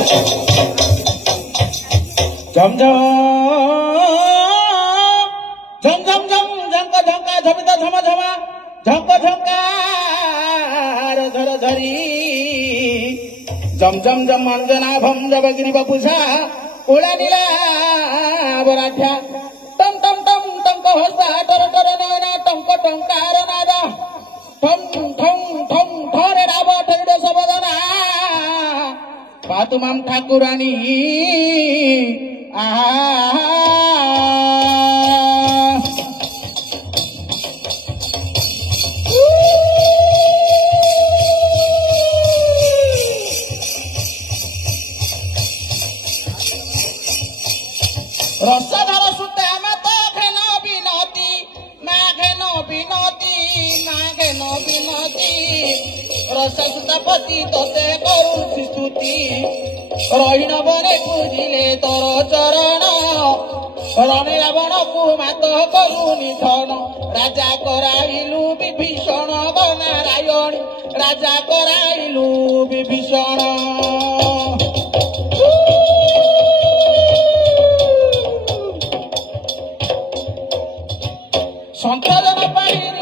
점점 점까 점이다 점아 점까 저리 점점 만드나 범접기리 바쁘사 오라니라 보라차 똥거 호사 टोरना टंकार नादा ठं ठरे राबो ठेडो सबदना पातुमाम ठाकुरानी रसाधार सुते में तो खेनो बिनती रसा सुतापति तोते करुछि स्तुति रहीन बने पूजिले तोर चरण रणे रावण को मात करू निधन राजा कराइलु विभीषण नारायण राजा कराइलु विभीषण संतजन पाइनी